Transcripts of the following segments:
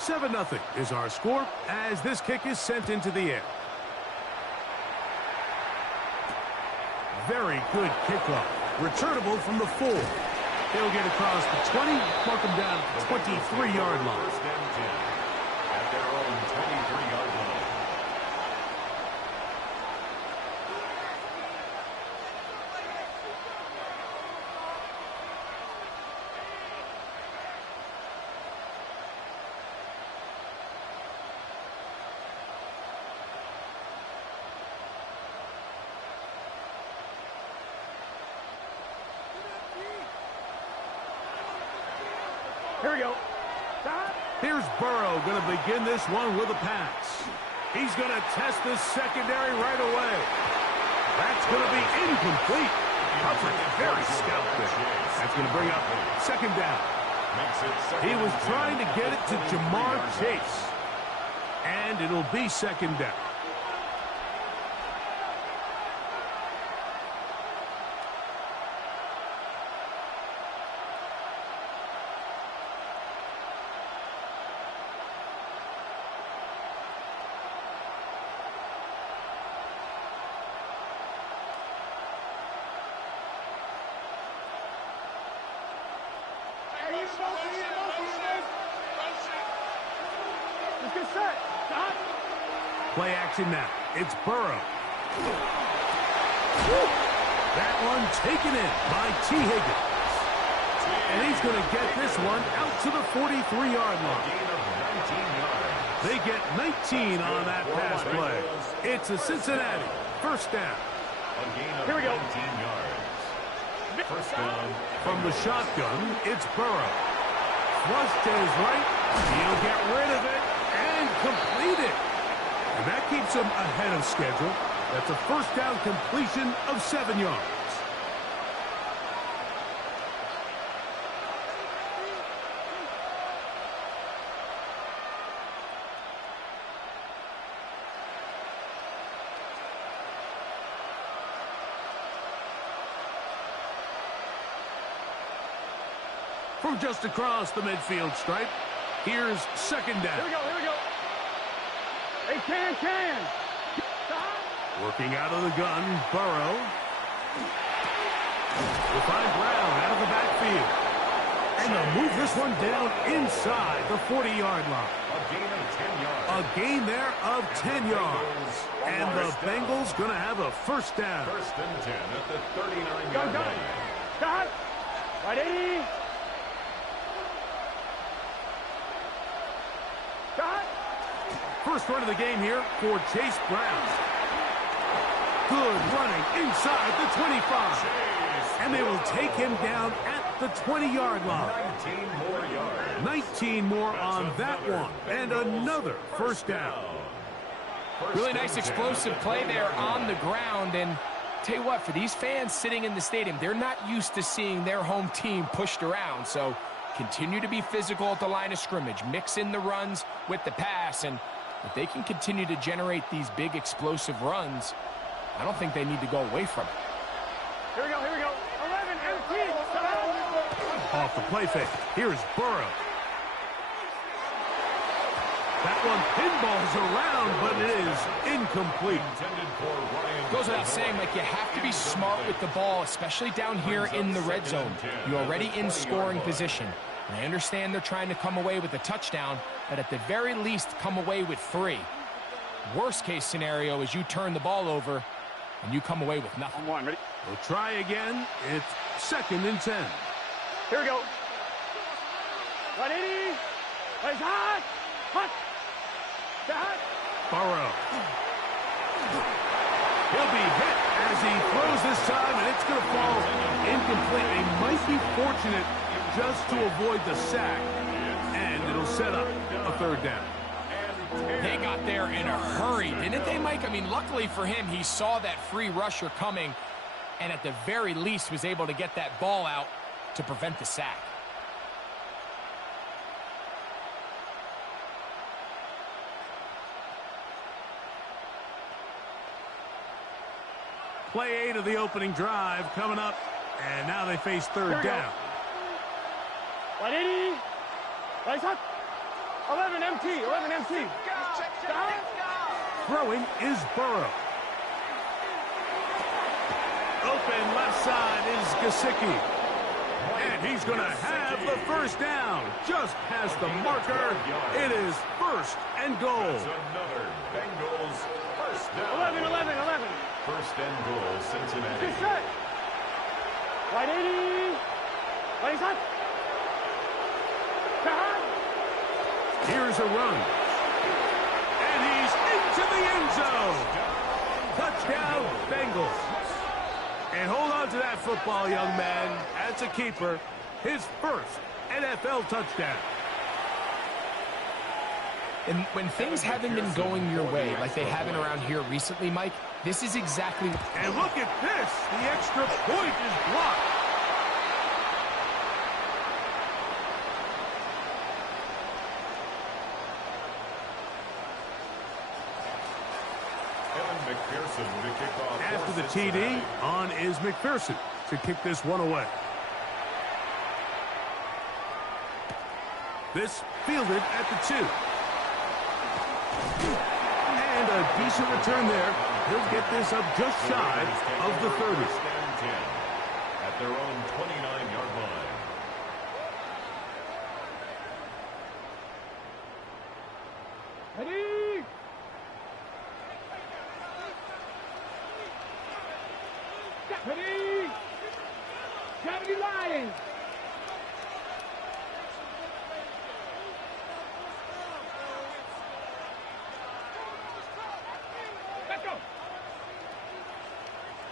7-0 is our score as this kick is sent into the air. Very good kickoff. Returnable from the 4. He'll get across the 20, mark him down at the 23-yard line. First and 10 at their own 23-yard line. Here we go. Here's Burrow going to begin this one with a pass. He's going to test this secondary right away. That's going to be incomplete. Coverage very stout there. That's going to bring up second down. He was trying to get it to Jamar Chase. And it'll be second down. Play action now. It's Burrow. That one taken in by T. Higgins. And he's going to get this one out to the 43-yard line. They get 19 on that pass play. It's a Cincinnati first down. Here we go. First down. From the shotgun, it's Burrow. Flush to his right. He'll get rid of it and complete it. And that keeps him ahead of schedule. That's a first down completion of 7 yards. From just across the midfield stripe, here's second down. Here we go, here we go. Hey, can. Working out of the gun, Burrow. Will find Brown out of the backfield. And they'll move this one down inside the 40-yard line. A gain there of 10 yards. And the Bengals going to have a first down. First and 10 at the 39-yard line. Stop. Right 80. Stop. First run of the game here for Chase Brown. Good running inside the 25. And they will take him down at the 20-yard line. 19 more yards. 19 more on that one. And another first down. Really nice explosive play there on the ground. And tell you what, for these fans sitting in the stadium, they're not used to seeing their home team pushed around. So continue to be physical at the line of scrimmage. Mix in the runs with the pass. And if they can continue to generate these big explosive runs, I don't think they need to go away from it. Here we go, here we go. 11, 18, Off the play fake. Here's Burrow. That one pinballs around, but it is incomplete. Goes without saying, like, you have to be smart with the ball, especially down here in the red zone. You're already in scoring position. And I understand they're trying to come away with a touchdown, but at the very least, come away with 3. Worst case scenario is you turn the ball over and you come away with nothing. One, ready? We'll try again. It's second and 10. Here we go. 180. It's hot. Hot. Hot. Burrow. He'll be hit as he throws this time, and it's going to fall incomplete. They might be fortunate just to avoid the sack, and it'll set up a third down. They got there in a hurry, didn't they, Mike? I mean, luckily for him, he saw that free rusher coming, and at the very least was able to get that ball out to prevent the sack. Play 8 of the opening drive coming up, and now they face third down. 180. Rise up. 11 MT. 11 MT. Stop. Throwing is Burrow. Open left side is Gesicki. And he's going to have the first down. Just past the marker. It is first and goal. That's another Bengals first down. 11, 11, 11. First and goal, Cincinnati. Get set. Right 80. Right side. Down. Here's a run. And he's into the end zone. Touchdown, Bengals. And hold on to that football, young man. That's a keeper. His first NFL touchdown. And when things haven't been going your way like they haven't around here recently, Mike, this is exactly... And look at this. The extra point is blocked. McPherson to kick off. After the TD, on is McPherson to kick this one away. This fielded at the 2. And a decent return there. He'll get this up just shy of the 30. At their own 29-yard line. Ready. Ready. Gravity Lions. Let's go.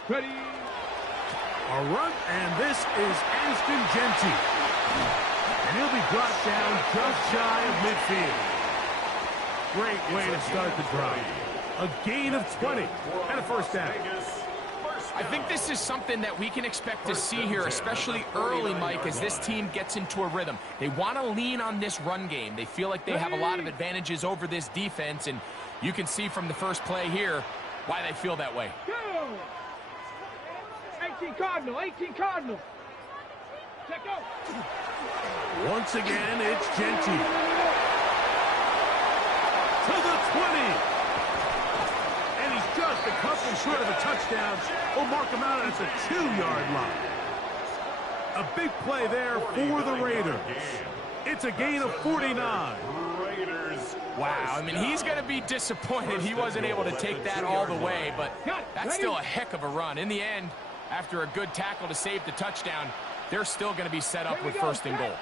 Ready. A run, and this is Ashton Jeanty. And he'll be brought down just shy of midfield. Great way to start the drive. A gain of 20 and a first down. I think this is something that we can expect to see here, especially early, Mike, as this team gets into a rhythm. They want to lean on this run game. They feel like they have a lot of advantages over this defense, and you can see from the first play here why they feel that way. Go. 18 Cardinal. 18 Cardinal. Check out. Once again, it's Jeanty. To the 20. And he's just a couple short of a touchdown. We'll mark him out at the 2-yard line. A big play there for the Raiders. It's a gain of 49. Wow, I mean, he's going to be disappointed he wasn't able to take that all the way, but that's still a heck of a run. In the end, after a good tackle to save the touchdown, they're still going to be set up with first and goal.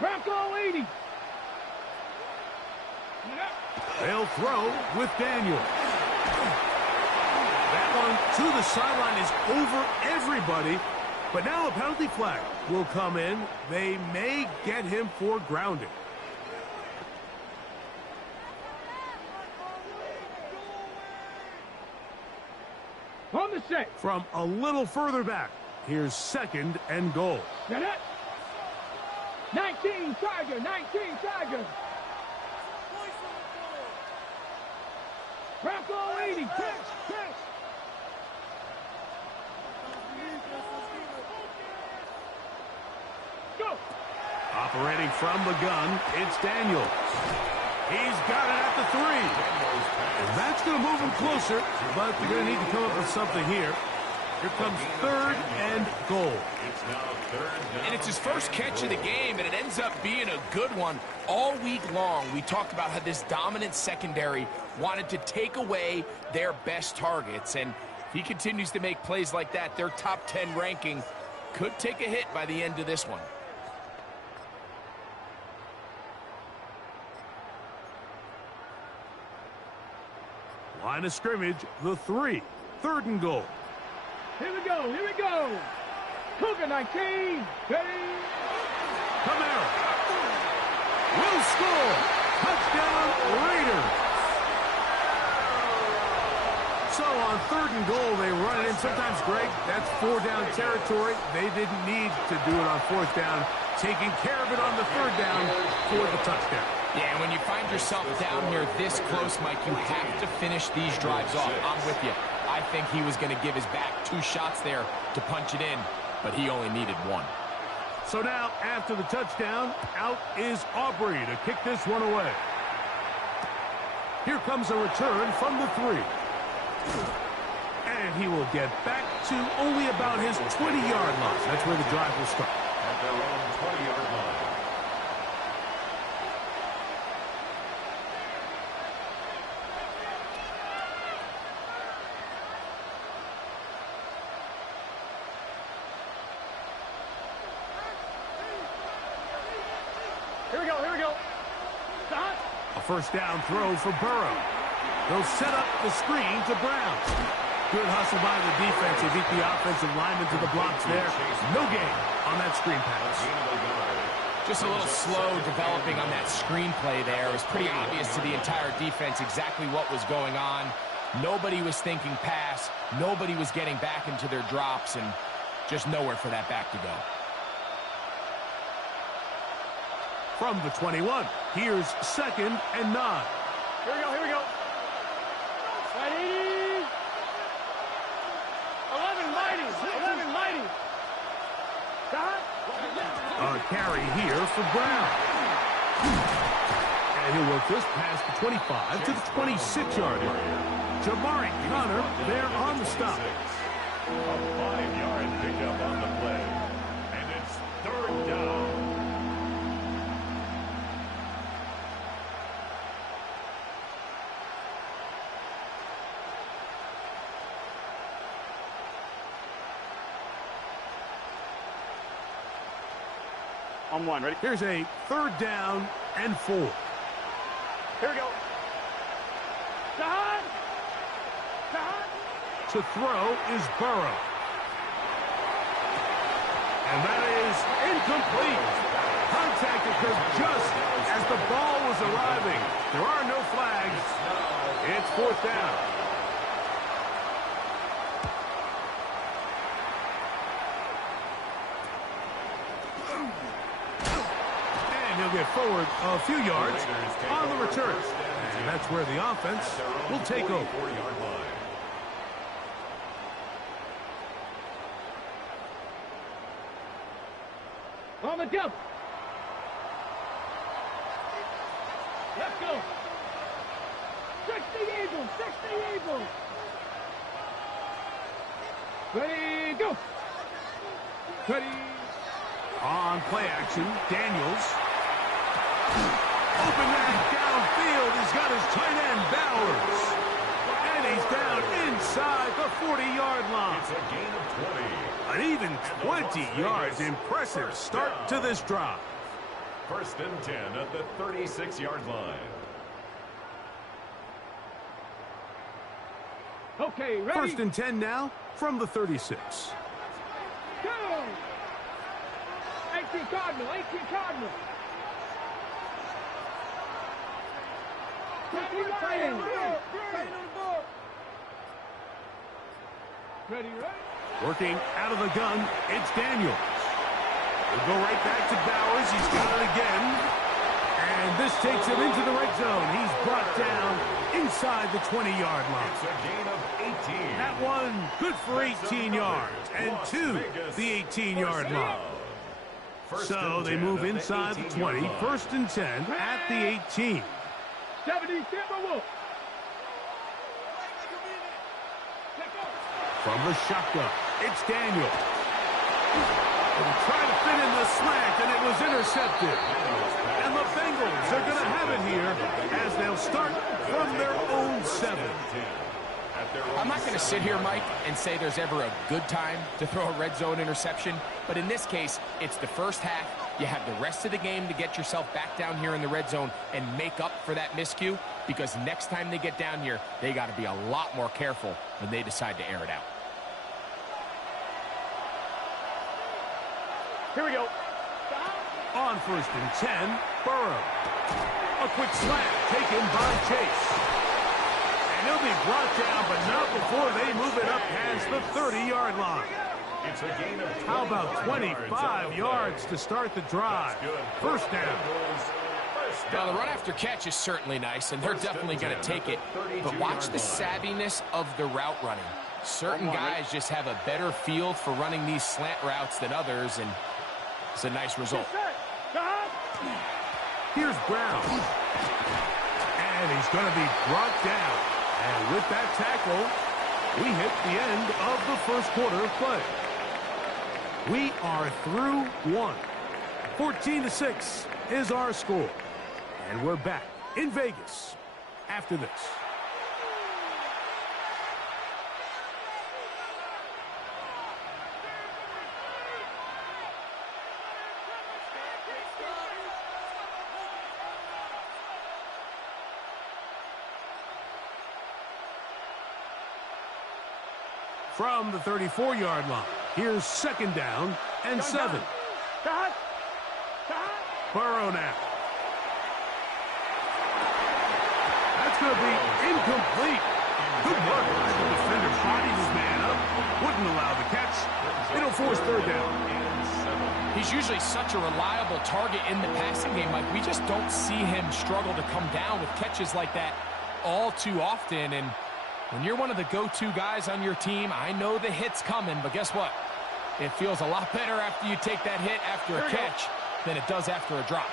Bronco 80. They'll throw with Daniel. That one to the sideline is over everybody, but now a penalty flag will come in. They may get him for grounding. On the set. From a little further back, here's second and goal. Get it. 19 Tiger. 19 Tiger. Bronco 80. Catch. Go. Operating from the gun, it's Daniels. He's got it at the 3. And that's going to move him closer, but they're going to need to come up with something here. Here comes third and goal. And it's his first catch of the game, and it ends up being a good one. All week long, we talked about how this dominant secondary wanted to take away their best targets. And if he continues to make plays like that, their top 10 ranking could take a hit by the end of this one. Line of scrimmage, the 3. Third and goal. Here we go. Cougar 19. Ready. Kamara will score. Touchdown, Raiders. So on third and goal, they run it in. Sometimes, Greg, that's 4-down territory. They didn't need to do it on 4th down. Taking care of it on the 3rd down for the touchdown. Yeah, and when you find yourself down here this close, Mike, you have to finish these drives off. I'm with you. I think he was going to give his back 2 shots there to punch it in, but he only needed 1. So now, after the touchdown, out is Aubrey to kick this one away. Here comes a return from the 3. And he will get back to only about his 20-yard line. That's where the drive will start. At their own 20-yard line. Here we go. Stop. A first down throw for Burrow. They'll set up the screen to Brown. Good hustle by the defense. They beat the offensive lineman to the blocks there. No gain on that screen pass. Just a little slow developing on that screenplay there. It was pretty obvious to the entire defense exactly what was going on. Nobody was thinking pass. Nobody was getting back into their drops, and just nowhere for that back to go. From the 21, here's 2nd and 9. Here we go. Right 80. 11 mighty. Stop. A carry here for Brown. And he'll work this past the 25 to the 26-yard line. Jamari Connor there on the stop. A 5-yard pickup on the play. And it's 3rd down. On 1, ready? Here's a 3rd down and 4. Here we go. Stop. To throw is Burrow. And that is incomplete. Contact occurred just as the ball was arriving. There are no flags. It's 4th down. And he'll get forward a few yards on the return. And that's where the offense will take over. On the jump. Let's go. 60 Eagles. Ready, go. Ready. On play action, Daniels. Open man downfield. He's got his tight end, Bowers. And he's down inside the 40-yard line. It's a gain of 20. An even 20 yards. Impressive start to this drive. 1st and 10 at the 36-yard line. Okay, ready. 1st and 10 now from the 36. Go. 18 Cardinal. Ready. Working out of the gun, it's Daniels. We'll go right back to Bowers. He's got it again. And this takes him into the red zone. He's brought down inside the 20-yard line. It's a gain of 18. That one good for 18 yards and to the 18-yard line. So they move inside the 20. 1st and 10 at the 18. 70 Timberwolves. From the shotgun, it's Daniel. Trying to fit in the slant, and it was intercepted. And the Bengals are going to have it here as they'll start from their own 7. I'm not going to sit here, Mike, and say there's ever a good time to throw a red zone interception. But in this case, it's the first half. You have the rest of the game to get yourself back down here in the red zone and make up for that miscue. Because next time they get down here, they got to be a lot more careful when they decide to air it out. Here we go. On 1st and 10, Burrow. A quick slant taken by Chase. And he'll be brought down, but not before they move it up past the 30-yard line. It's a gain of 20. How about 25 yards to start the drive? 1st down. Now, the run after catch is certainly nice, and they're definitely going to take it. But watch the savviness of the route running. Certain guys just have a better feel for running these slant routes than others, and It's a nice result. Here's Brown. And he's going to be brought down. And with that tackle, we hit the end of the first quarter of play. We are through one. 14-6 is our score. And we're back in Vegas after this. From the 34-yard line, here's second down and 7. Burrow now. That's going to be incomplete. Good work by the defender. Bodied his man up. Wouldn't allow the catch. It'll force third down. He's usually such a reliable target in the passing game. Like, we just don't see him struggle to come down with catches like that all too often. And when you're one of the go-to guys on your team, I know the hit's coming, but guess what? It feels a lot better after you take that hit after a catch than it does after a drop.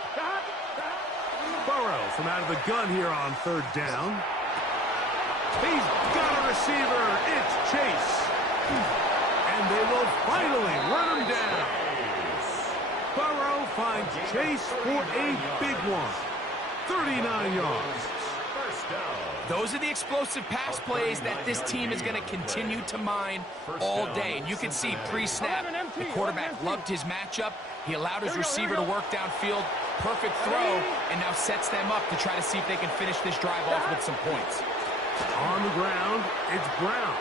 Burrow from out of the gun here on third down. He's got a receiver. It's Chase. And they will finally run him down. Burrow finds Chase for a big one. 39 yards. Those are the explosive pass plays that this team is going to continue to mine all day. And you can see pre-snap, the quarterback loved his matchup. He allowed his receiver to work downfield. Perfect throw, and now sets them up to try to see if they can finish this drive off with some points. On the ground, it's Brown.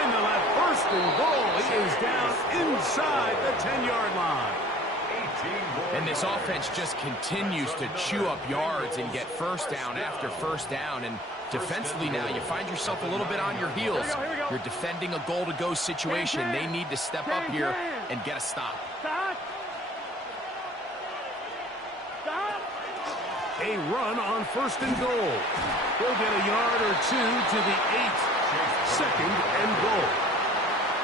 And the left first and goal. He is down inside the 10-yard line. And this offense just continues to chew up yards and get first down after first down. And defensively now, you find yourself a little bit on your heels. You're defending a goal-to-go situation. They need to step up here and get a stop. A run on first and goal. He'll get a yard or two to the 8. Second and goal.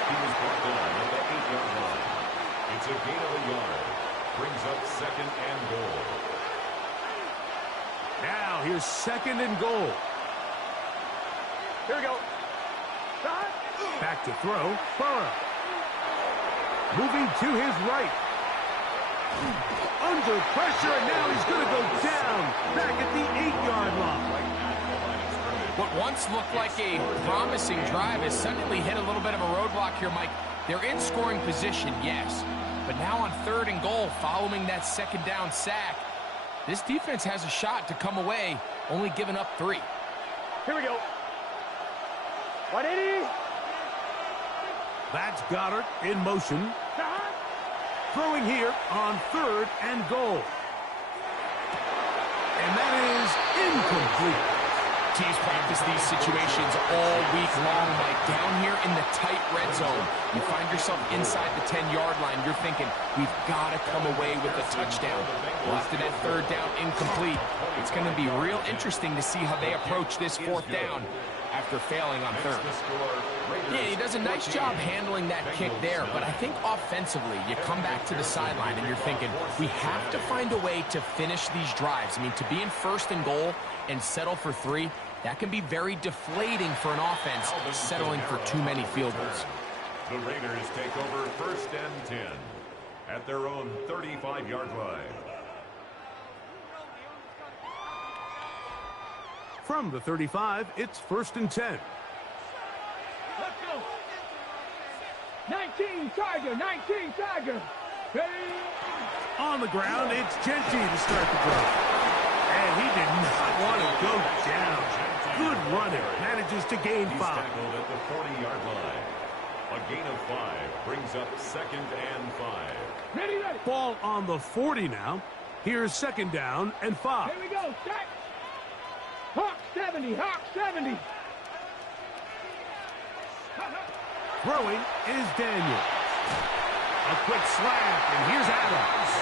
He was brought down at the 8-yard line. It's a gain of a yard. Brings up second and goal. Now here's second and goal. Here we go. Back to throw. Burrow. Moving to his right. Under pressure, and now he's going to go down. Back at the 8-yard line. What once looked like a promising drive has suddenly hit a little bit of a roadblock here, Mike. They're in scoring position, yes. But now on third and goal, following that second down sack, this defense has a shot to come away, only giving up 3. Here we go. 180. That's Goddard in motion. Throwing here on third and goal. And that is incomplete. Teams practice these situations all week long, Mike. Down here in the tight red zone, you find yourself inside the 10-yard line. You're thinking, we've got to come away with a touchdown. Well, after that third down incomplete, it's going to be real interesting to see how they approach this fourth down after failing on third. Yeah, he does a nice job handling that kick there, but I think offensively, you come back to the sideline and you're thinking, we have to find a way to finish these drives. I mean, to be in first and goal and settle for 3, that can be very deflating for an offense settling for too many field goals. The Raiders take over first and 10 at their own 35-yard line. From the 35, it's first and 10. Let's go. 19 Tiger, 19 Tiger. Hey. On the ground, it's Genty to start the drive. And he did not want to go down. Good running. Manages to gain 5. He's tackled at the 40-yard line. A gain of 5 brings up second and 5. Ready, ready. Ball on the 40 now. Here's second down and 5. Here we go. Stack. Hawk 70. Hawk 70. Throwing is Daniel. A quick slap, and here's Adams.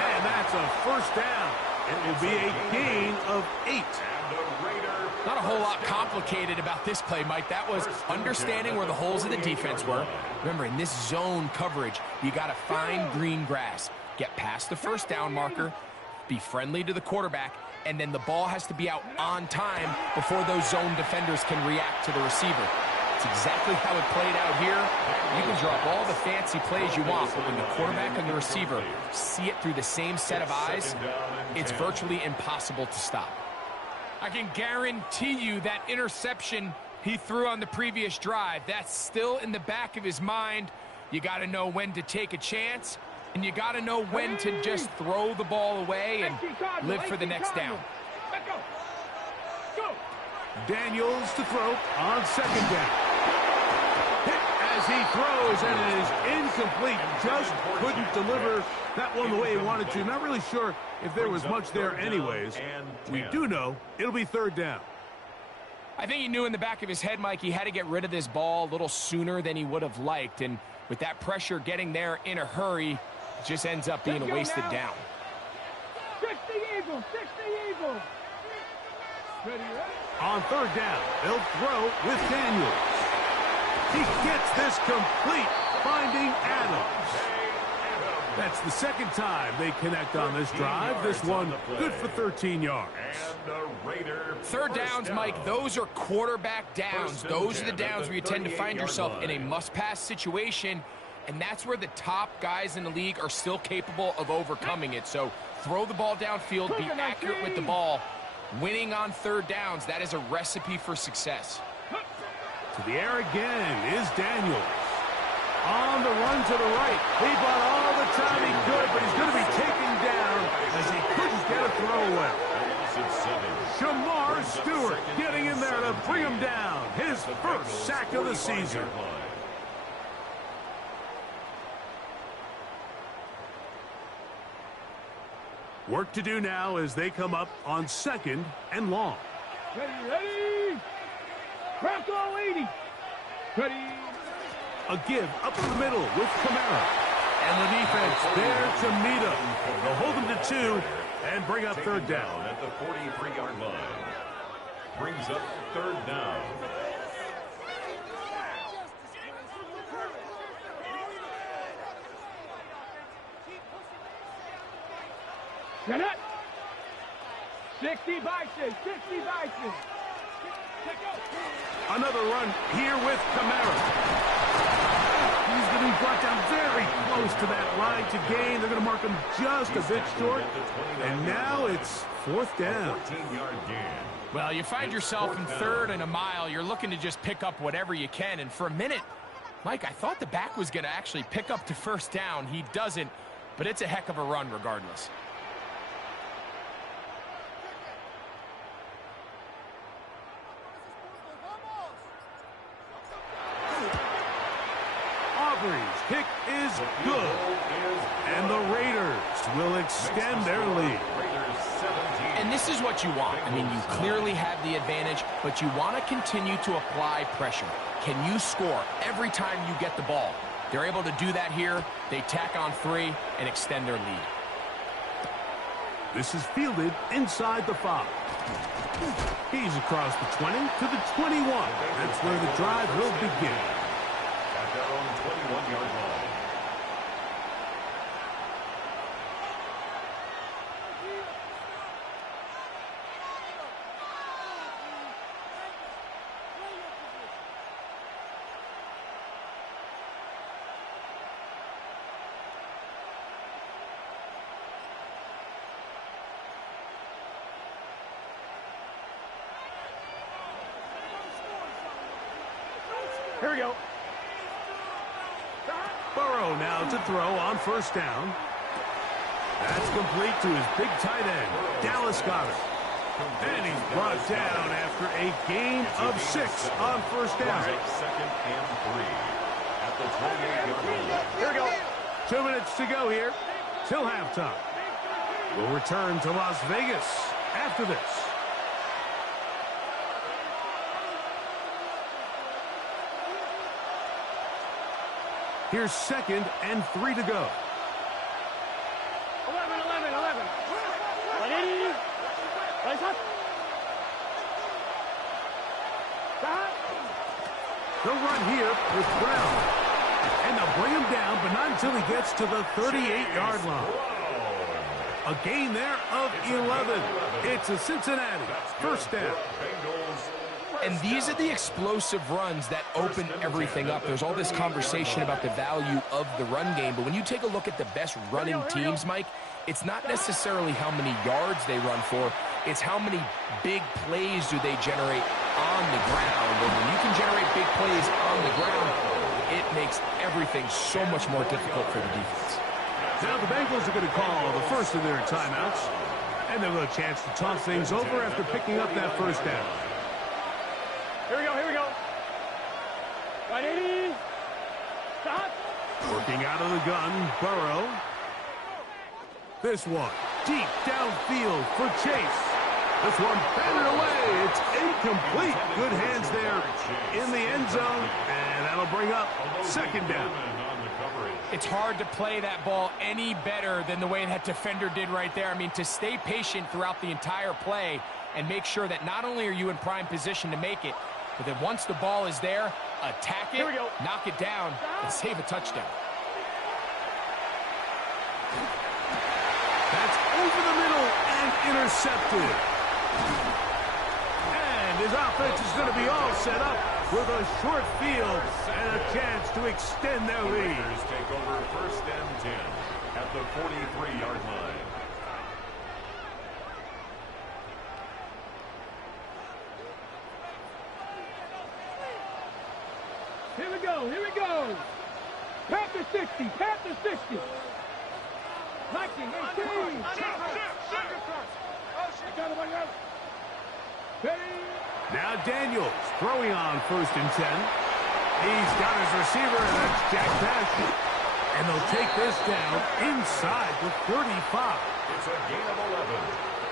And that's a first down. It will be a gain of 8. Not a whole lot complicated about this play, Mike. That was understanding where the holes of the defense were. Remember, in this zone coverage, you got to find green grass. Get past the first down marker, be friendly to the quarterback, and then the ball has to be out on time before those zone defenders can react to the receiver. It's exactly how it played out here. You can draw up all the fancy plays you want, but when the quarterback and the receiver see it through the same set of eyes, it's virtually impossible to stop. I can guarantee you that interception he threw on the previous drive, that's still in the back of his mind. You got to know when to take a chance, and you got to know when to just throw the ball away and live for the next down. Daniels to throw on second down. Hit as he throws, and it is incomplete. Just couldn't deliver that one the way he wanted to. Not really sure if there was much there anyways. We do know it'll be third down. I think he knew in the back of his head, Mike, he had to get rid of this ball a little sooner than he would have liked. And with that pressure getting there in a hurry, it just ends up being a wasted down. 60 Eagles, 60 Eagles. On third down, they'll throw with Daniels. He gets this complete, finding Adams. That's the second time they connect on this drive. This one good for 13 yards. Third downs, Mike, those are quarterback downs. Those are the downs where you tend to find yourself in a must-pass situation, and that's where the top guys in the league are still capable of overcoming it. So throw the ball downfield, be accurate with the ball. Winning on third downs, that is a recipe for success. To the air again is Daniels. On the run to the right. He bought all the time he could, but he's going to be taken down as he couldn't get a throwaway. Shamar Stewart getting in there to bring him down. His first sack of the season. Work to do now as they come up on second and long. Ready. Bronco 80. Ready. A give up the middle with Kamara. And the defense there to meet him. They'll hold him to 2 and bring up third down. At the 43-yard line. Brings up third down. Get it. 60 Bison, 60 Bison. Another run here with Kamara. He's going to be brought down very close to that line to gain. They're going to mark him just a bit short. And now it's fourth down. 14-yard gain. Well, you find yourself in third and a mile. You're looking to just pick up whatever you can. And for a minute, Mike, I thought the back was going to actually pick up to first down. He doesn't, but it's a heck of a run regardless. Aubrey's kick is good. And the Raiders will extend their lead. And this is what you want. I mean, you clearly have the advantage, but you want to continue to apply pressure. Can you score every time you get the ball? They're able to do that here. They tack on 3 and extend their lead. This is fielded inside the 5. He's across the 20 to the 21. That's where the drive will begin. At their own 21-yard line. Here we go. Burrow now to throw on first down. That's complete to his big tight end, Dallas Goedert. And he's brought down after a gain of 6 on first down. Second and 3 at the 28-yard line. Here we go. 2 minutes to go here till halftime. We'll return to Las Vegas after this. Here's second and 3 to go. 11. 11. They'll run here with Brown. And they'll bring him down, but not until he gets to the 38-yard line. A gain there of 11. It's a Cincinnati first down. And these are the explosive runs that open everything up. There's all this conversation about the value of the run game, but when you take a look at the best running teams, Mike, it's not necessarily how many yards they run for, it's how many big plays do they generate on the ground. And when you can generate big plays on the ground, it makes everything so much more difficult for the defense. Now the Bengals are going to call the first of their timeouts, and they'll have a chance to talk things over after picking up that first down. Here we go, here we go. Right 80. Stop. Working out of the gun, Burrow. This one, deep downfield for Chase. This one batted away. It's incomplete. Good hands there in the end zone, and that'll bring up second down. It's hard to play that ball any better than the way that defender did right there. I mean, to stay patient throughout the entire play and make sure that not only are you in prime position to make it, but then once the ball is there, attack it, knock it down, and save a touchdown. That's over the middle and intercepted. And his offense is going to be all set up with a short field and a chance to extend their lead. Raiders take over first and 10 at the 43-yard line. Here we go, here we go. Panther 60, Panther 60. 19, 18. Now Daniels throwing on first and 10. He's got his receiver, and that's Jack Passion. And they'll take this down inside the 35. It's a gain of 11.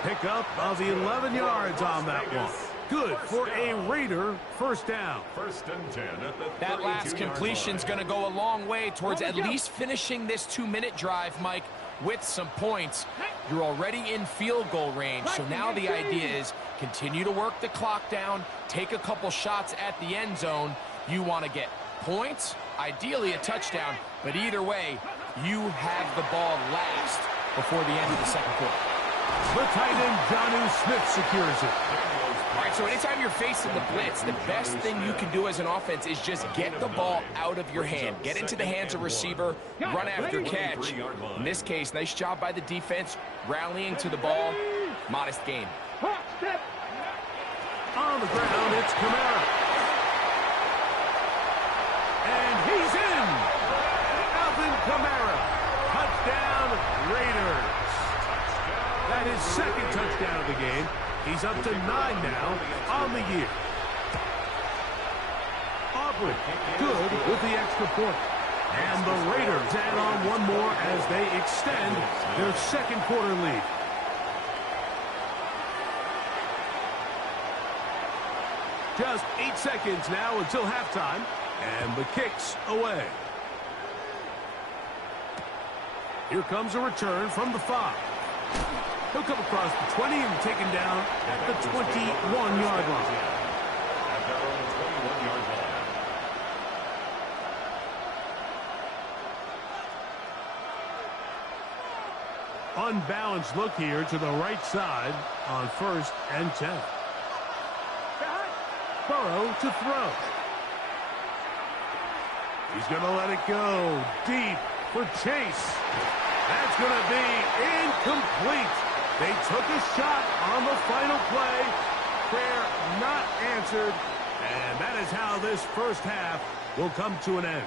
Pickup of 11 yards on that one. Good for a Raider first down. First and 10 at the That last completion's going to go a long way towards at least finishing this 2-minute drive, Mike, with some points. You're already in field goal range, so now the idea is continue to work the clock down, take a couple shots at the end zone. You want to get points, ideally a touchdown, but either way, you have the ball last before the end of the second quarter. The tight end, Jonnu Smith, secures it. All right, so anytime you're facing the blitz, the best thing you can do as an offense is just get the ball out of your hand. Get into the hands of receiver, run after catch. In this case, nice job by the defense, rallying to the ball. Modest gain. On the ground, it's Kamara. And he's in. Alvin Kamara. Touchdown, Raiders. That is second touchdown of the game. He's up to 9 now on the year. Aubrey, good with the extra point. And the Raiders add on one more as they extend their second quarter lead. Just 8 seconds now until halftime, and the kick's away. Here comes a return from the 5. He'll come across the 20 and taken down at the 21-yard line. At their own 21-yard line. Unbalanced look here to the right side on first and 10. Burrow to throw. He's going to let it go deep for Chase. That's going to be incomplete. They took a shot on the final play. Prayer not answered. And that is how this first half will come to an end.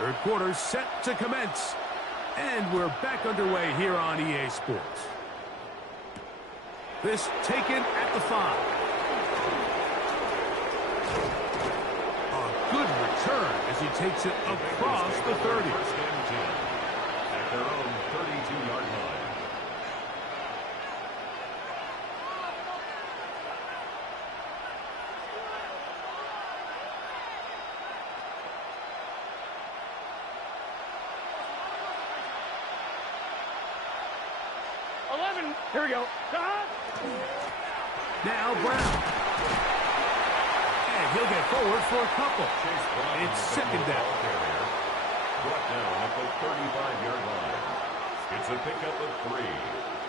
Third quarter set to commence. And we're back underway here on EA Sports. This taken at the 5. A good return as he takes it across the 30. First and 10 at their own 32-yard line. 11. Here we go. Stop. Now Brown. And he'll get forward for a couple. It's second down. Brought down at the 35-yard line. It's a pickup of 3.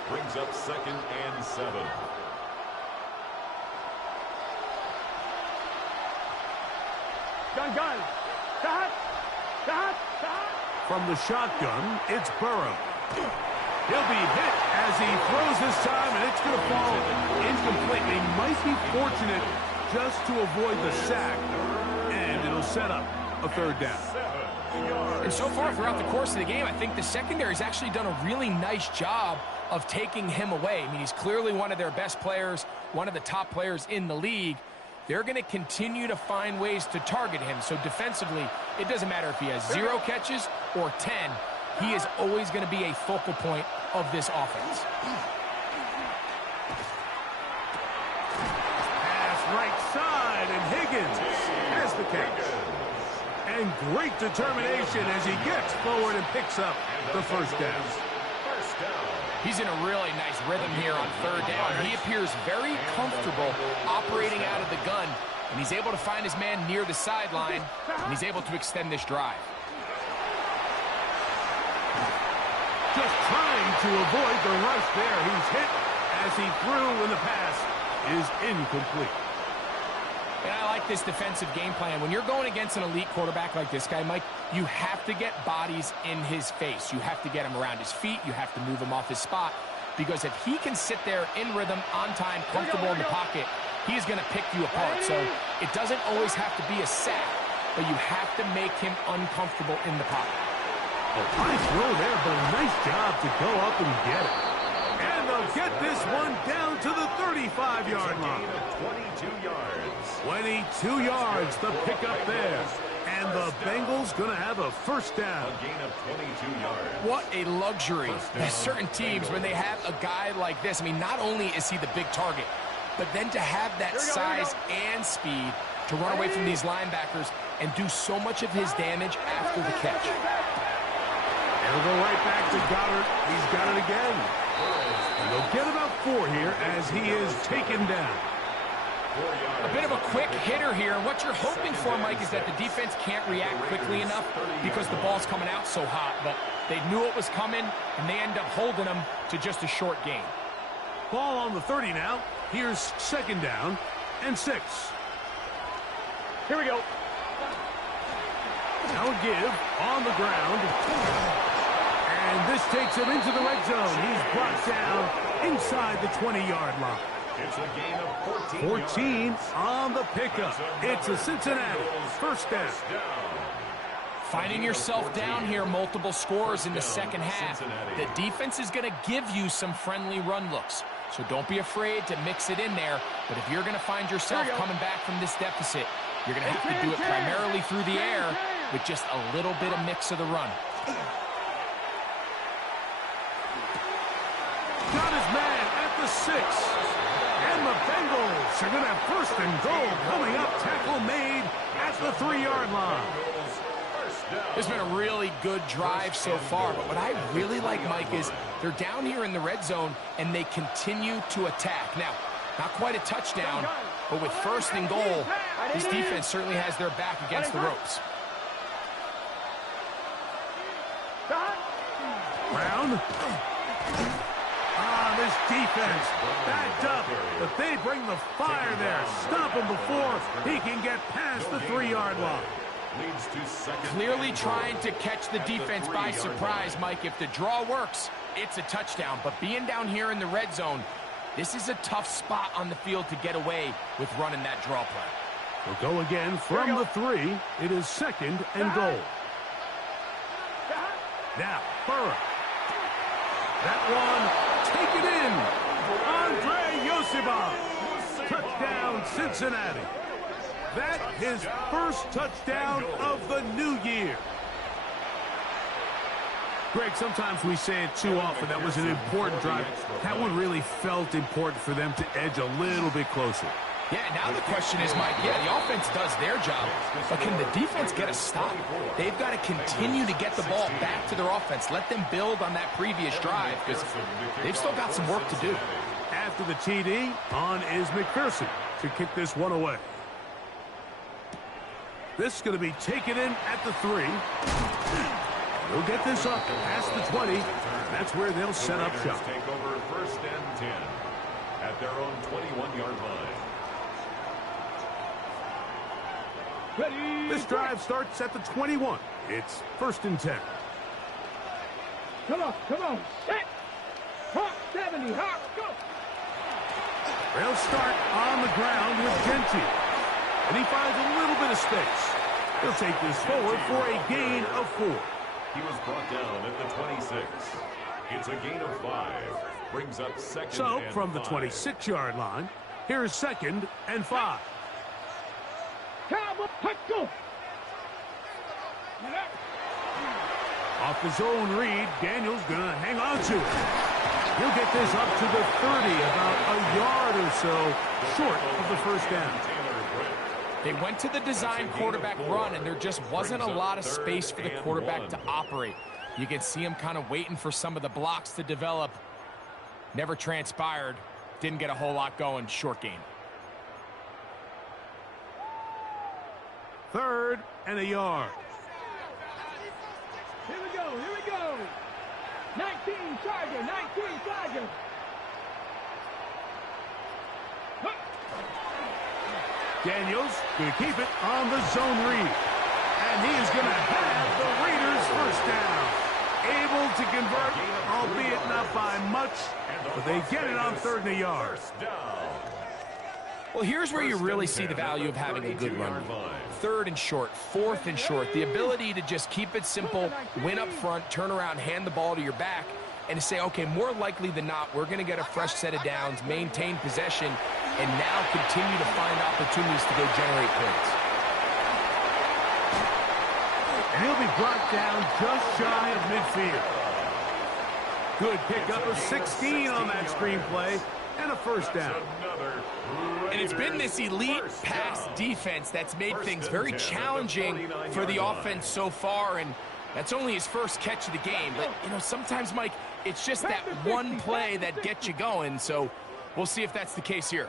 Brings up 2nd and 7. Gun. Stop. From the shotgun, it's Burrow. He'll be hit as he throws this time, and it's going to fall incomplete. They might be fortunate just to avoid the sack, and it'll set up a third down. And so far throughout the course of the game, I think the secondary's actually done a really nice job of taking him away. I mean, he's clearly one of their best players, one of the top players in the league. They're going to continue to find ways to target him. So defensively, it doesn't matter if he has 0 catches or 10. He is always going to be a focal point of this offense. Pass right side, and Higgins has the catch. And great determination as he gets forward and picks up the first down. He's in a really nice rhythm here on third down. He appears very comfortable operating out of the gun, and he's able to find his man near the sideline, and he's able to extend this drive. Just trying to avoid the rush there. He's hit as he threw, and the pass is incomplete. And I like this defensive game plan. When you're going against an elite quarterback like this guy, Mike, you have to get bodies in his face. You have to get him around his feet. You have to move him off his spot. Because if he can sit there in rhythm, on time, comfortable in the pocket, he's going to pick you apart. So it doesn't always have to be a sack, but you have to make him uncomfortable in the pocket. A nice throw there, but a nice job to go up and get it. And they'll get this one down to the 35-yard line. 22 yards. 22 yards, the pickup there. And the Bengals going to have a first down. A gain of 22 yards. What a luxury. There's certain teams, when they have a guy like this, I mean, not only is he the big target, but then to have that size and speed to run away from these linebackers and do so much of his damage after the catch. It'll go right back to Goddard. He's got it again. And they'll get about 4 here as he is taken down. A bit of a quick hitter here. And what you're hoping for, Mike, is that the defense can't react quickly enough because the ball's coming out so hot. But they knew it was coming, and they end up holding them to just a short gain. Ball on the 30 now. Here's second down and 6. Here we go. Now a give on the ground. And this takes him into the red zone. He's brought down inside the 20-yard line. It's a gain of 14 on the pickup. It's a Cincinnati first down. Finding yourself down here, multiple scores in the second half. The defense is going to give you some friendly run looks. So don't be afraid to mix it in there. But if you're going to find yourself coming back from this deficit, you're going to have to do it primarily through the air with just a little bit of mix of the run. Got his man at the 6. And the Bengals are going to have first and goal coming up. Tackle made at the 3-yard line. It's been a really good drive so far, but what I really like, Mike, is they're down here in the red zone, and they continue to attack. Now, not quite a touchdown, but with first and goal, this defense certainly has their back against the ropes. Brown. This defense backed up, but they bring the fire there. Stop him before he can get past the 3-yard line. Leads to second. Clearly trying to catch the defense by surprise, Mike. If the draw works, it's a touchdown. But being down here in the red zone, this is a tough spot on the field to get away with running that draw play. We'll go again from the 3. It is second and goal. Now, Burrow. That one taken in. Andre Yosibov. Touchdown, Cincinnati. That his first touchdown of the new year. Greg, sometimes we say it too often. That was an important drive. That one really felt important for them to edge a little bit closer. Yeah, now the question is, Mike, yeah, the offense does their job, but can the defense get a stop? They've got to continue to get the ball back to their offense. Let them build on that previous drive because they've still got some work to do. After the TD, on is McPherson to kick this one away. This is going to be taken in at the 3. They'll get this up past the 20. That's where they'll set up shop. Take over 1st and 10 at their own 21-yard line. This drive starts at the 21. It's 1st and 10. Come on, come on. Set. Hawk 70. Hawk, go. They'll start on the ground with Genty. And he finds a little bit of space. He'll take this forward for a gain of 4. He was brought down at the 26. It's a gain of 5. Brings up 2nd So, and from the 5. 26-yard line, here's 2nd and 5. Cowboy, let's go. Off his own read, Daniels going to hang on to it. He'll get this up to the 30, about a yard or so short of the 1st down. They went to the design quarterback run, and there just wasn't a lot of space for the quarterback to operate. You can see him kind of waiting for some of the blocks to develop. Never transpired. Didn't get a whole lot going. Short game. 3rd and a yard. Here we go, here we go. 19 Charger, 19 Charger. Daniels going to keep it on the zone read. And he is going to have the Raiders 1st down. Able to convert, albeit not by much, but they get it on 3rd and a yard. Well, here's where you really see the value of having a good run. 3rd and short, 4th and short. The ability to just keep it simple, win up front, turn around, hand the ball to your back, and to say, okay, more likely than not, we're going to get a fresh set of downs, maintain possession, and now continue to find opportunities to go generate points. And he'll be brought down just shy of midfield. Good pickup of 16 on that screenplay, and a 1st down. And it's been this elite pass defense that's made things very challenging for the offense so far, and that's only his first catch of the game. But, you know, sometimes, Mike, it's just that one play that gets you going, so we'll see if that's the case here.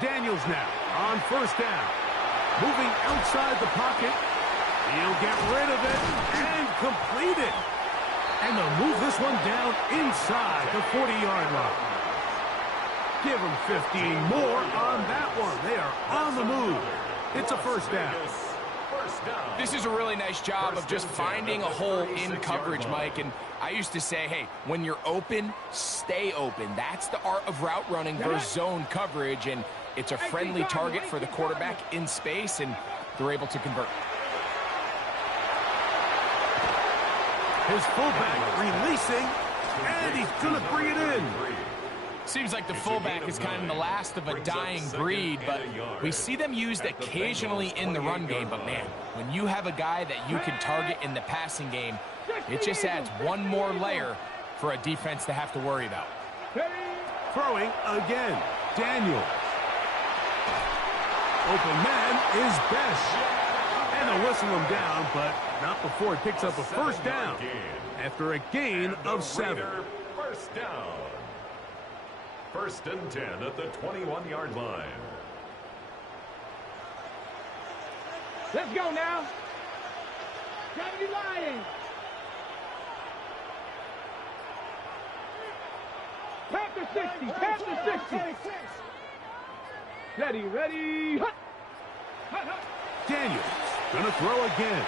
Daniels now on 1st down. Moving outside the pocket. He'll get rid of it and complete it. And they'll move this one down inside the 40-yard line. Give them 15 more on that one. They are on the move. It's a 1st down. This is a really nice job of just finding a hole in coverage, Mike. And I used to say, hey, when you're open, stay open. That's the art of route running versus zone coverage. And it's a friendly target for the quarterback in space, and they're able to convert. His fullback releasing, and he's going to bring it in. Seems like the fullback is kind of the last of a dying breed, but we see them used occasionally in the run game. But, man, when you have a guy that you can target in the passing game, it just adds one more layer for a defense to have to worry about. Throwing again, Daniels. Open man is Best. And they'll whistle him down, but not before he picks up a 1st down after a gain of 7. 1st down. 1st and 10 at the 21-yard line. Let's go now. Gotta be lying. Panther 60, Panther 60. Ready, ready. Hut. Hut, hut. Daniels going to throw again.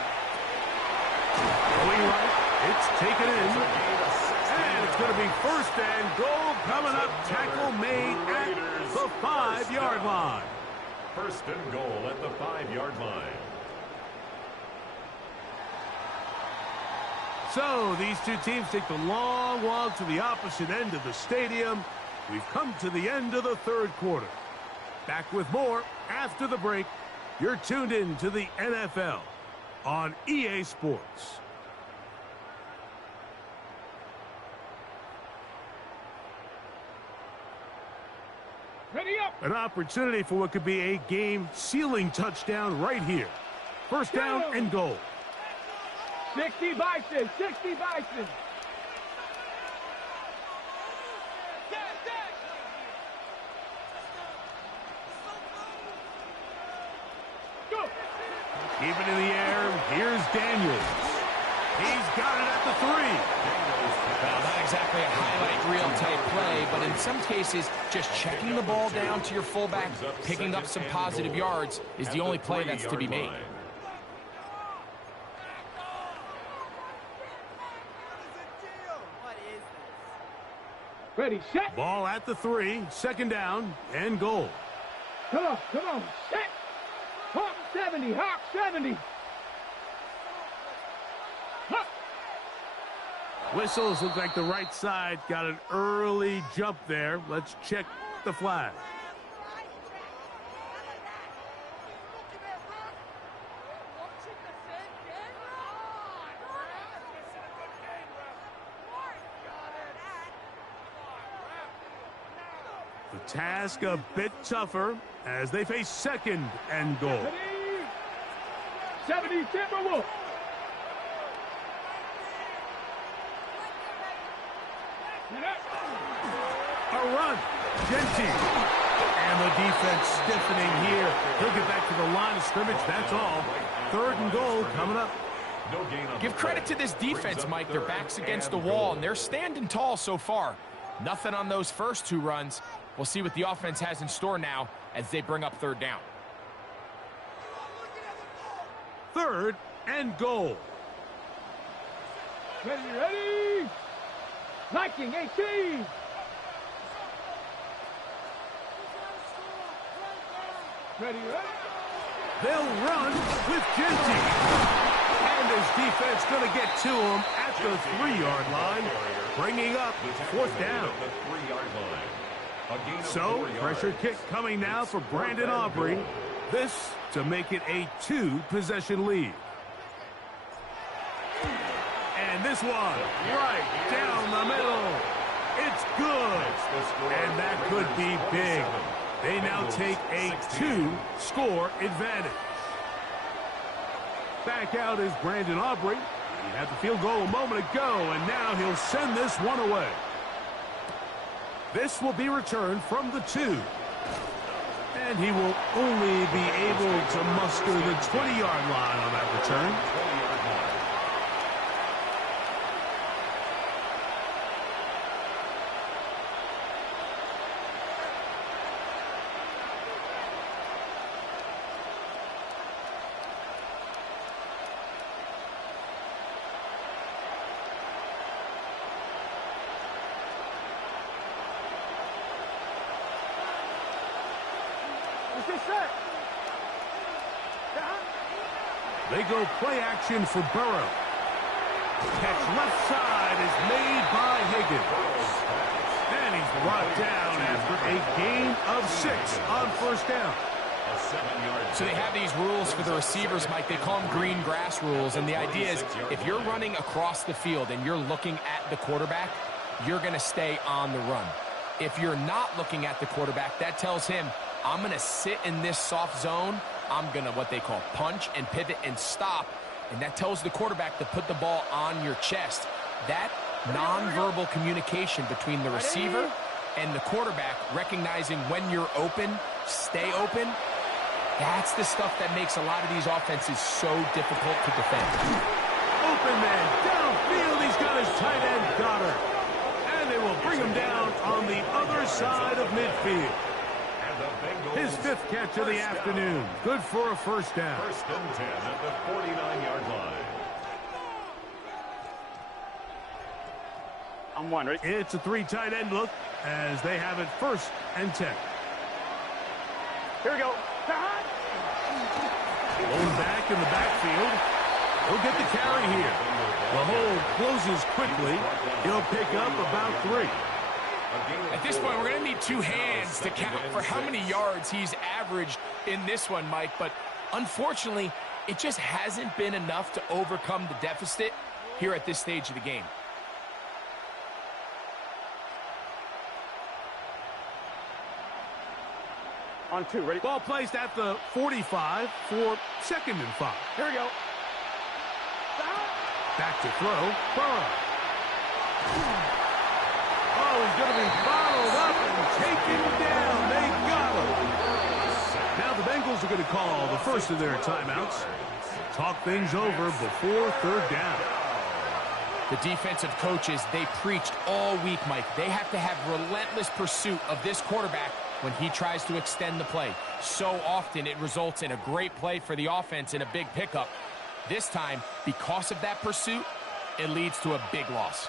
Going right. It's taken in. And it's going to be 1st and goal coming up. Tackle made at the 5-yard line. 1st and goal at the 5-yard line. So these two teams take the long walk to the opposite end of the stadium. We've come to the end of the 3rd quarter. Back with more after the break. You're tuned in to the NFL on EA Sports. An opportunity for what could be a game-sealing touchdown right here. First down and goal. 60 Bison, 60 Bison. Go. Keep it in the air. Here's Daniels. He's got it at the 3. Well, not exactly a highlight reel type play, but in some cases, just checking the ball down to your fullback, picking up some positive yards is the only play that's to be made. Ready, set. Ball at the 3. Second down and goal. Come on, set. Hawk 70, Hawk 70. Hawk. Whistles look like the right side got an early jump there. Let's check the flag. The task a bit tougher as they face second and goal. 70 Timberwolves. A run. Genty. And the defense stiffening here. He'll get back to the line of scrimmage. That's all. Third and goal coming up. Give credit to this defense, Mike. Their back's against the wall, and they're standing tall so far. Nothing on those first 2 runs. We'll see what the offense has in store now as they bring up third down. Third and goal. Ready. Liking 18. Ready. They'll run with Genty. And his defense going to get to him at the 3-yard line, bringing up fourth down. So, pressure kick coming now for Brandon Aubrey. This to make it a 2-possession lead. And this one, right down the middle. It's good. And that could be big. They now take a 2-score advantage. Back out is Brandon Aubrey. He had the field goal a moment ago, and now he'll send this one away. This will be returned from the 2. And he will only be able to muster the 20-yard line on that return. They go play action for Burrow. Catch left side is made by Higgins. And he's brought down after a gain of 6 on first down. So they have these rules for the receivers, Mike. They call them green grass rules. And the idea is if you're running across the field and you're looking at the quarterback, you're going to stay on the run. If you're not looking at the quarterback, that tells him, I'm going to sit in this soft zone. I'm going to what they call punch and pivot and stop. And that tells the quarterback to put the ball on your chest. That nonverbal communication between the receiver and the quarterback, recognizing when you're open, stay open, that's the stuff that makes a lot of these offenses so difficult to defend. Open man, downfield, he's got his tight end, Goddard. And they will bring him down on the other side of midfield. His 5th catch of the afternoon. Good for a first down. First and 10 at the 49-yard line. I'm one, right? It's a 3 tight end look as they have it 1st and 10. Here we go. Blown back in the backfield. He'll get the carry here. The hole closes quickly. He'll pick up about 3. At this point, we're going to need 2 hands to count for how many yards he's averaged in this one, Mike. But unfortunately, it just hasn't been enough to overcome the deficit here at this stage of the game. On 2, ready? Ball placed at the 45 for 2nd and 5. Here we go. Back to throw. Burrow. Oh, he's going to be bottled up and taken down. They got him. Now the Bengals are going to call the first of their timeouts. Talk things over before 3rd down. The defensive coaches, they preached all week, Mike. They have to have relentless pursuit of this quarterback when he tries to extend the play. So often it results in a great play for the offense and a big pickup. This time, because of that pursuit, it leads to a big loss.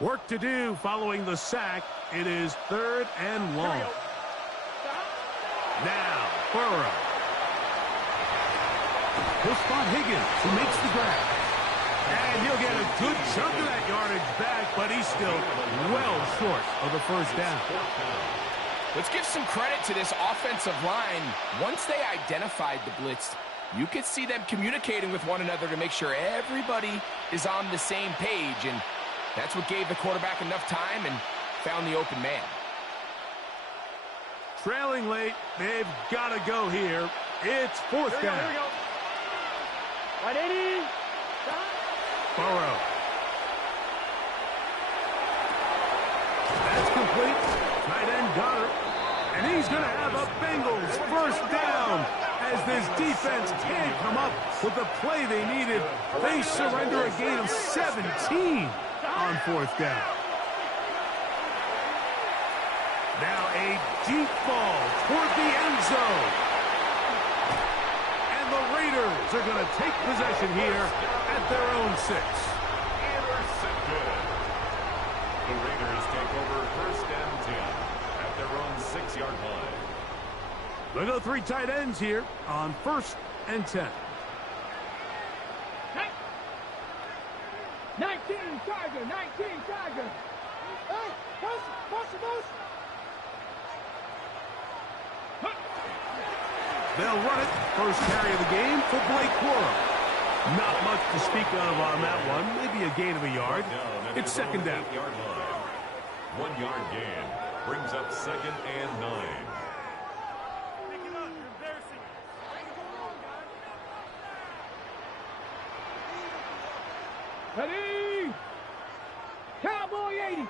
Work to do following the sack. It is 3rd and long. Now, Burrow. He'll spot Higgins, who makes the grab. And he'll get a good chunk of that yardage back, but he's still well short of the 1st down. Let's give some credit to this offensive line. Once they identified the blitz, you could see them communicating with one another to make sure everybody is on the same page, and that's what gave the quarterback enough time and found the open man. Trailing late, they've got to go here. It's 4th down. Here we go. Right, 80. Burrow. That's complete. Tight end got it. And he's going to have a Bengals 1st down. As this defense can't come up with the play they needed, they surrender a gain of 17 on 4th down. Now a deep ball toward the end zone. And the Raiders are going to take possession here at their own 6. Intercepted. The Raiders take over 1st and 10 at their own 6-yard line. They'll go 3 tight ends here on 1st and 10. 19 Tiger, 19 Tiger. Hey, push. They'll run it. First carry of the game for Blake Corum. Not much to speak of on that one. Maybe a gain of a yard. It's 2nd down. 1-yard gain brings up 2nd and 9. Ready? Cowboy 80.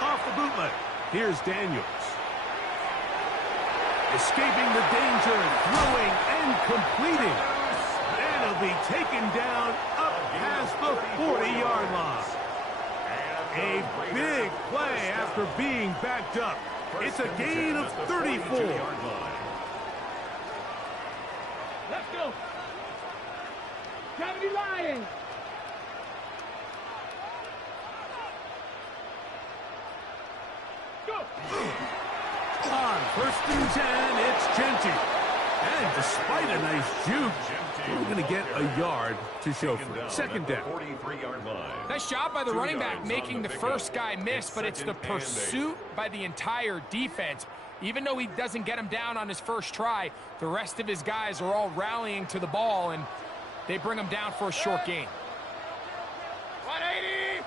Off the bootleg. Here's Daniels. Escaping the danger, throwing and completing. And he'll be taken down up past the 40-yard line. A big play after being backed up. It's a gain of 34. Let's go. Gravity Lions. Go. On 1st and 10, it's Genty. And despite a nice juke, we're going to get a yard to show for it. 2nd down. 43-yard line. Nice job by the running back making the first guy miss, but it's the pursuit by the entire defense. Even though he doesn't get him down on his first try, the rest of his guys are all rallying to the ball, and they bring him down for a short gain. 180.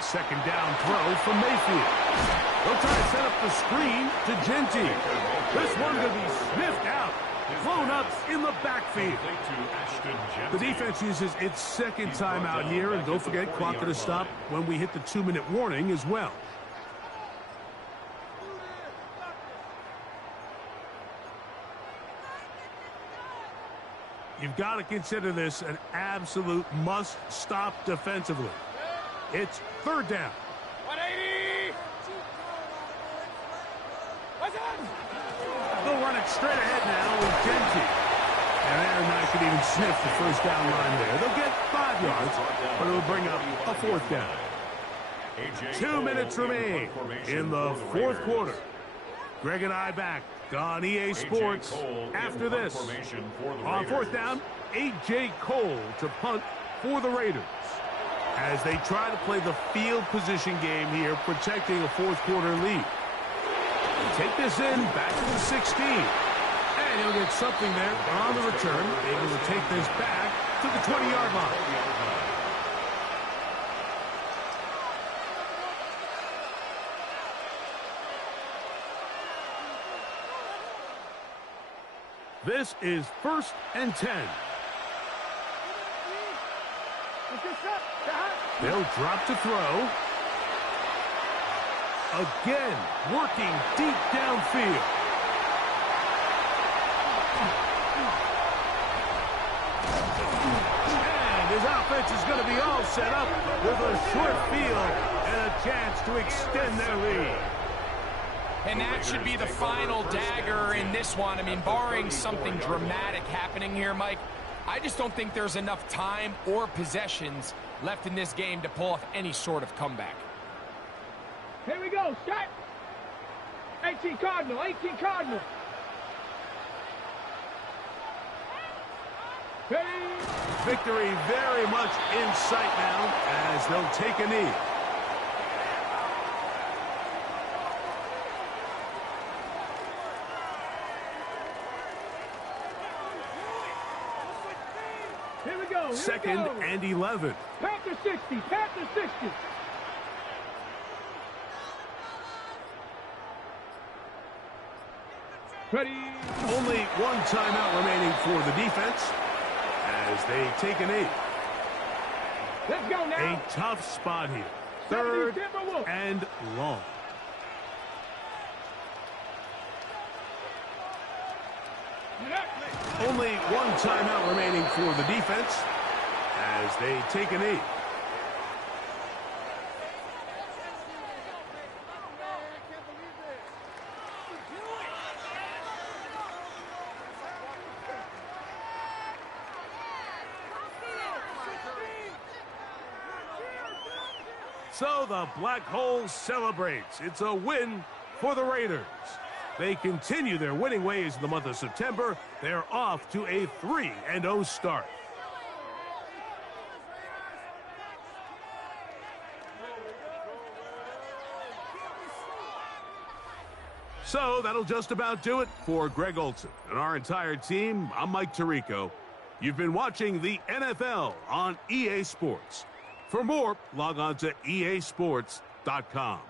2nd down throw from Mayfield. They'll try to set up the screen to Genty. This one going to be sniffed out. Blown up in the backfield. The defense uses its 2nd timeout here, and don't forget, clock to stop when we hit the 2-minute warning as well. You've got to consider this an absolute must-stop defensively. It's 3rd down. 180. What's that? They'll run it straight ahead now with Genty. And Aaron Knight could even sniff the 1st down line there. They'll get 5 yards, but it'll bring up a 4th down. 2 minutes remain in the 4th quarter. Greg and I back on EA Sports after this. On 4th down, A.J. Cole to punt for the Raiders. As they try to play the field position game here, protecting a 4th quarter lead. Take this in, back to the 16. And he'll get something there on the return, able to take this back to the 20-yard line. This is 1st and 10. They'll drop to throw. Again, working deep downfield. And his offense is going to be all set up with a short field and a chance to extend their lead. And that should be the final dagger in this one. I mean, barring something dramatic happening here, Mike, I just don't think there's enough time or possessions left in this game to pull off any sort of comeback. Here we go, shot. 18 Cardinal, 18 Cardinal. Victory very much in sight now as they'll take a knee. Here we go. Second and 11. Panther 60, Panther 60. Ready. Only one timeout remaining for the defense as they take a knee. Let's go now. A tough spot here. 3rd and long. Only one timeout remaining for the defense as they take a knee. So the Black Hole celebrates. It's a win for the Raiders. They continue their winning ways in the month of September. They're off to a 3-0 start. So that'll just about do it for Greg Olsen and our entire team. I'm Mike Tirico. You've been watching the NFL on EA Sports. For more, log on to easports.com.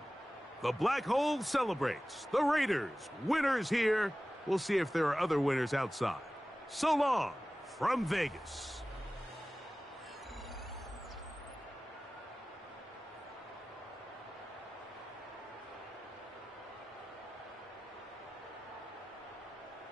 The Black Hole celebrates. The Raiders, winners here. We'll see if there are other winners outside. So long from Vegas.